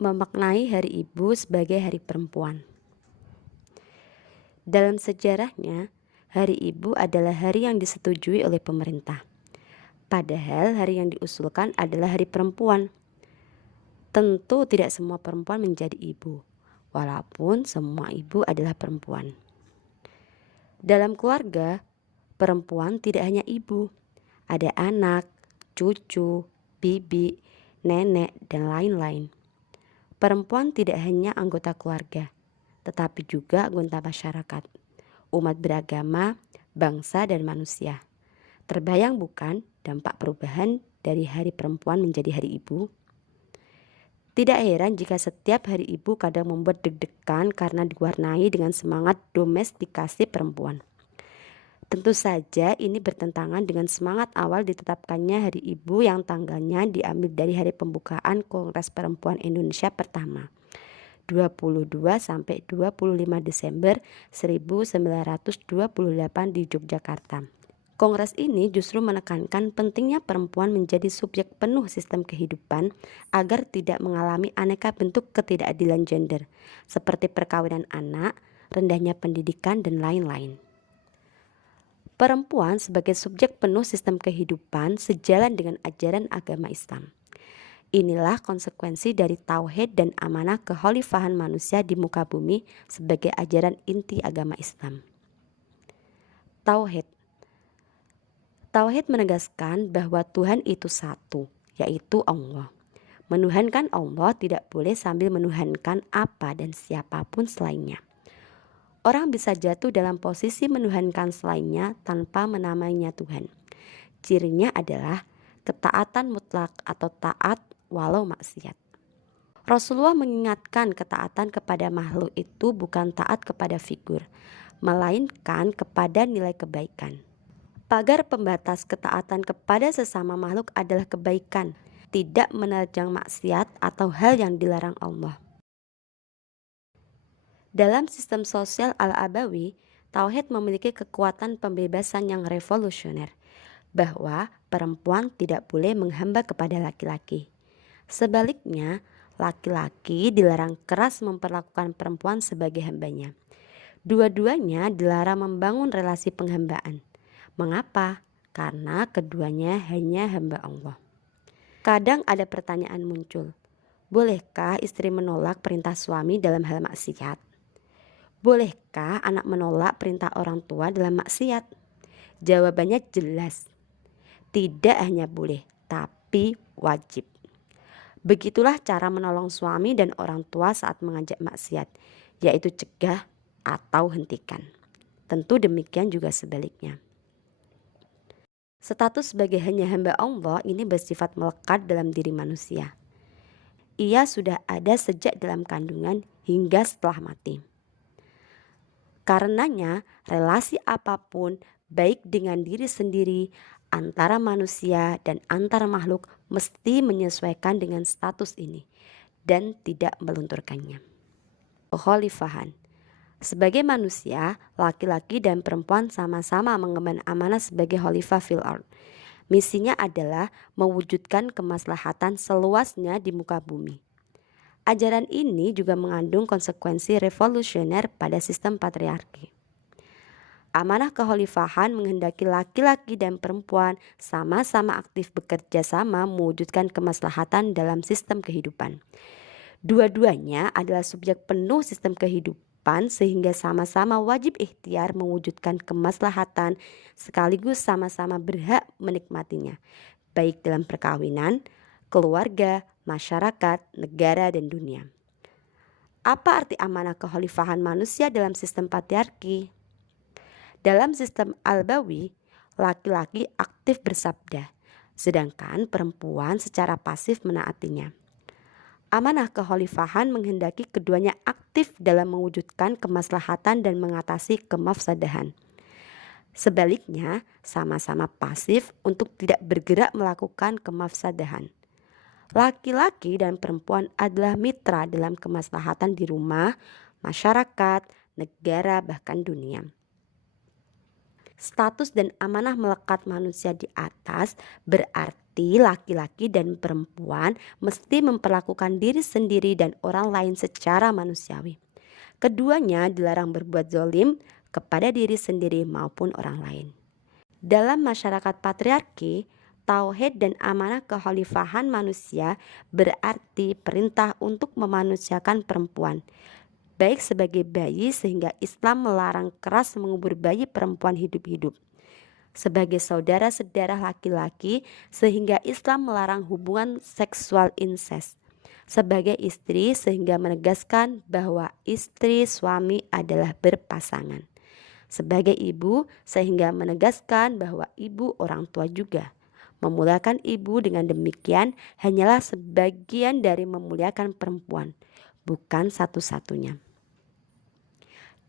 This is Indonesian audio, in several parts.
Memaknai Hari Ibu sebagai Hari Perempuan. Dalam sejarahnya, Hari Ibu adalah hari yang disetujui oleh pemerintah. Padahal hari yang diusulkan adalah Hari Perempuan. Tentu tidak semua perempuan menjadi ibu, walaupun semua ibu adalah perempuan. Dalam keluarga, perempuan tidak hanya ibu, ada anak, cucu, bibi, nenek, dan lain-lain. Perempuan tidak hanya anggota keluarga, tetapi juga anggota masyarakat, umat beragama, bangsa, dan manusia. Terbayang bukan dampak perubahan dari Hari Perempuan menjadi Hari Ibu? Tidak heran jika setiap Hari Ibu kadang membuat deg-degan karena diwarnai dengan semangat domestikasi perempuan. Tentu saja ini bertentangan dengan semangat awal ditetapkannya Hari Ibu yang tanggalnya diambil dari hari pembukaan Kongres Perempuan Indonesia pertama, 22 sampai 25 Desember 1928 di Yogyakarta. Kongres ini justru menekankan pentingnya perempuan menjadi subjek penuh sistem kehidupan agar tidak mengalami aneka bentuk ketidakadilan gender, seperti perkawinan anak, rendahnya pendidikan, dan lain-lain. Perempuan sebagai subjek penuh sistem kehidupan sejalan dengan ajaran agama Islam. Inilah konsekuensi dari tauhid dan amanah kekhalifahan manusia di muka bumi sebagai ajaran inti agama Islam. Tauhid. Tauhid menegaskan bahwa Tuhan itu satu, yaitu Allah. Menuhankan Allah tidak boleh sambil menuhankan apa dan siapapun selainnya. Orang bisa jatuh dalam posisi menuhankan selainnya tanpa menamainya Tuhan. Cirinya adalah ketaatan mutlak atau taat walau maksiat. Rasulullah mengingatkan ketaatan kepada makhluk itu bukan taat kepada figur, melainkan kepada nilai kebaikan. Pagar pembatas ketaatan kepada sesama makhluk adalah kebaikan, tidak menerjang maksiat atau hal yang dilarang Allah. Dalam sistem sosial al-abawi, tauhid memiliki kekuatan pembebasan yang revolusioner, bahwa perempuan tidak boleh menghamba kepada laki-laki. Sebaliknya, laki-laki dilarang keras memperlakukan perempuan sebagai hambanya. Dua-duanya dilarang membangun relasi penghambaan. Mengapa? Karena keduanya hanya hamba Allah. Kadang ada pertanyaan muncul, bolehkah istri menolak perintah suami dalam hal maksiat? Bolehkah anak menolak perintah orang tua dalam maksiat? Jawabannya jelas. Tidak hanya boleh, tapi wajib. Begitulah cara menolong suami dan orang tua saat mengajak maksiat, yaitu cegah atau hentikan. Tentu demikian juga sebaliknya. Status sebagai hanya hamba Allah ini bersifat melekat dalam diri manusia. Ia sudah ada sejak dalam kandungan hingga setelah mati. Karenanya, relasi apapun, baik dengan diri sendiri, antara manusia, dan antara makhluk, mesti menyesuaikan dengan status ini dan tidak melunturkannya. Kekhalifahan. Sebagai manusia, laki-laki dan perempuan sama-sama mengemban amanah sebagai khalifah fil ard. Misinya adalah mewujudkan kemaslahatan seluasnya di muka bumi. Ajaran ini juga mengandung konsekuensi revolusioner pada sistem patriarki. Amanah kekhalifahan menghendaki laki-laki dan perempuan sama-sama aktif bekerja sama mewujudkan kemaslahatan dalam sistem kehidupan. Dua-duanya adalah subjek penuh sistem kehidupan sehingga sama-sama wajib ikhtiar mewujudkan kemaslahatan sekaligus sama-sama berhak menikmatinya, baik dalam perkawinan, keluarga, masyarakat, negara, dan dunia. Apa arti amanah kekhalifahan manusia dalam sistem patriarki? Dalam sistem al-bawi, laki-laki aktif bersabda, sedangkan perempuan secara pasif menaatinya. Amanah kekhalifahan menghendaki keduanya aktif dalam mewujudkan kemaslahatan dan mengatasi kemafsadahan. Sebaliknya, sama-sama pasif untuk tidak bergerak melakukan kemafsadahan. Laki-laki dan perempuan adalah mitra dalam kemaslahatan di rumah, masyarakat, negara, bahkan dunia. Status dan amanah melekat manusia di atas berarti laki-laki dan perempuan mesti memperlakukan diri sendiri dan orang lain secara manusiawi. Keduanya dilarang berbuat zolim kepada diri sendiri maupun orang lain. Dalam masyarakat patriarki, tauhid dan amanah kekhalifahan manusia berarti perintah untuk memanusiakan perempuan, baik sebagai bayi sehingga Islam melarang keras mengubur bayi perempuan hidup-hidup, sebagai saudara sedarah laki-laki sehingga Islam melarang hubungan seksual insest, sebagai istri sehingga menegaskan bahwa istri suami adalah berpasangan, sebagai ibu sehingga menegaskan bahwa ibu orang tua juga. Memuliakan ibu dengan demikian hanyalah sebagian dari memuliakan perempuan, bukan satu-satunya.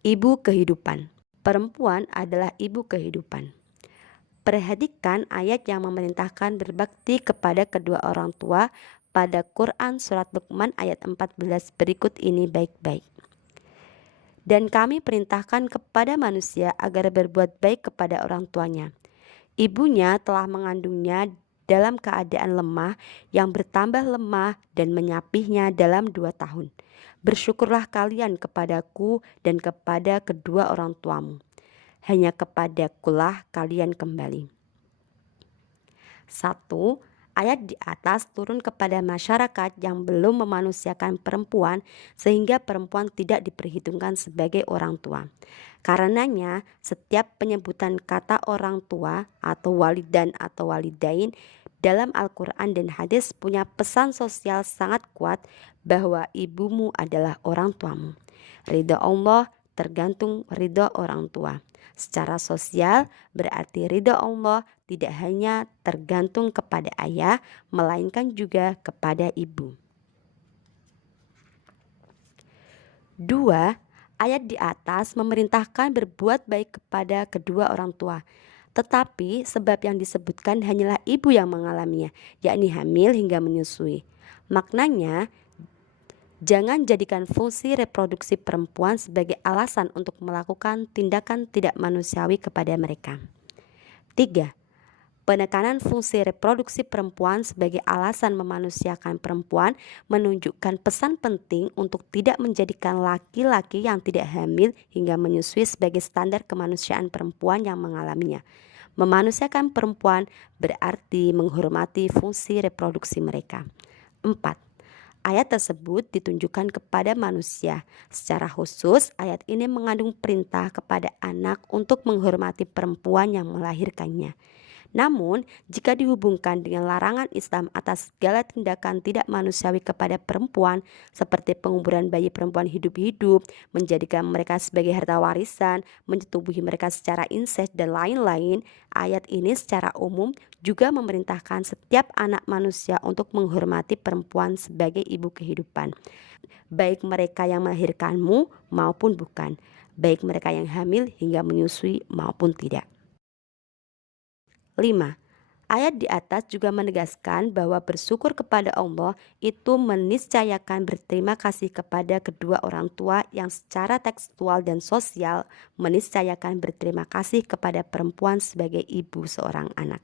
Ibu kehidupan. Perempuan adalah ibu kehidupan. Perhatikan ayat yang memerintahkan berbakti kepada kedua orang tua pada Quran Surat Luqman ayat 14 berikut ini baik-baik. Dan kami perintahkan kepada manusia agar berbuat baik kepada orang tuanya. Ibunya telah mengandungnya dalam keadaan lemah yang bertambah lemah dan menyapihnya dalam 2 tahun. Bersyukurlah kalian kepadaku dan kepada kedua orang tuamu. Hanya kepadakulah kalian kembali. 1. Ayat di atas turun kepada masyarakat yang belum memanusiakan perempuan sehingga perempuan tidak diperhitungkan sebagai orang tua. Karenanya setiap penyebutan kata orang tua atau walidan atau walidain dalam Al-Quran dan hadis punya pesan sosial sangat kuat bahwa ibumu adalah orang tuamu. Ridha Allah tergantung ridha orang tua. Secara sosial berarti ridha Allah tidak hanya tergantung kepada ayah, melainkan juga kepada ibu. 2. Ayat di atas memerintahkan berbuat baik kepada kedua orang tua. Tetapi sebab yang disebutkan hanyalah ibu yang mengalaminya, yakni hamil hingga menyusui. Maknanya, jangan jadikan fungsi reproduksi perempuan sebagai alasan untuk melakukan tindakan tidak manusiawi kepada mereka. 3. Penekanan fungsi reproduksi perempuan sebagai alasan memanusiakan perempuan menunjukkan pesan penting untuk tidak menjadikan laki-laki yang tidak hamil hingga menyusui sebagai standar kemanusiaan perempuan yang mengalaminya. Memanusiakan perempuan berarti menghormati fungsi reproduksi mereka. 4. Ayat tersebut ditunjukkan kepada manusia. Secara khusus, ayat ini mengandung perintah kepada anak untuk menghormati perempuan yang melahirkannya. Namun, jika dihubungkan dengan larangan Islam atas segala tindakan tidak manusiawi kepada perempuan, seperti penguburan bayi perempuan hidup-hidup, menjadikan mereka sebagai harta warisan, menyetubuhi mereka secara insest, dan lain-lain, ayat ini secara umum juga memerintahkan setiap anak manusia untuk menghormati perempuan sebagai ibu kehidupan, baik mereka yang melahirkanmu maupun bukan, baik mereka yang hamil hingga menyusui maupun tidak. 5. Ayat di atas juga menegaskan bahwa bersyukur kepada Allah itu meniscayakan berterima kasih kepada kedua orang tua yang secara tekstual dan sosial meniscayakan berterima kasih kepada perempuan sebagai ibu seorang anak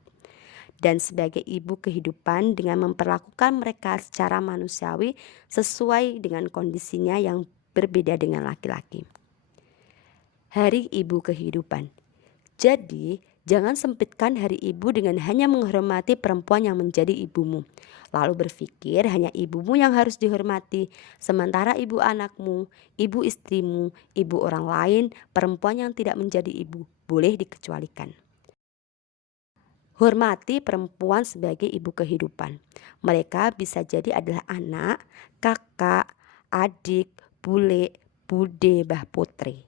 dan sebagai ibu kehidupan dengan memperlakukan mereka secara manusiawi sesuai dengan kondisinya yang berbeda dengan laki-laki. Hari Ibu Kehidupan. Jadi, jangan sempitkan hari ibu dengan hanya menghormati perempuan yang menjadi ibumu, lalu berpikir hanya ibumu yang harus dihormati, sementara ibu anakmu, ibu istrimu, ibu orang lain, perempuan yang tidak menjadi ibu, boleh dikecualikan. Hormati perempuan sebagai ibu kehidupan. Mereka bisa jadi adalah anak, kakak, adik, bule, bude, bah putri.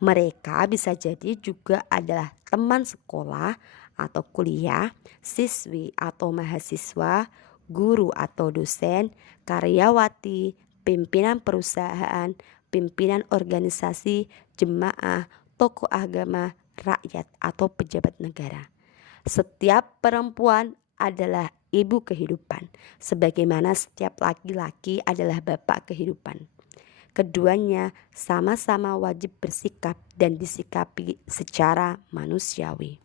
Mereka bisa jadi juga adalah teman sekolah atau kuliah, siswi atau mahasiswa, guru atau dosen, karyawati, pimpinan perusahaan, pimpinan organisasi, jemaah, tokoh agama, rakyat atau pejabat negara. Setiap perempuan adalah ibu kehidupan, sebagaimana setiap laki-laki adalah bapak kehidupan. Keduanya sama-sama wajib bersikap dan disikapi secara manusiawi.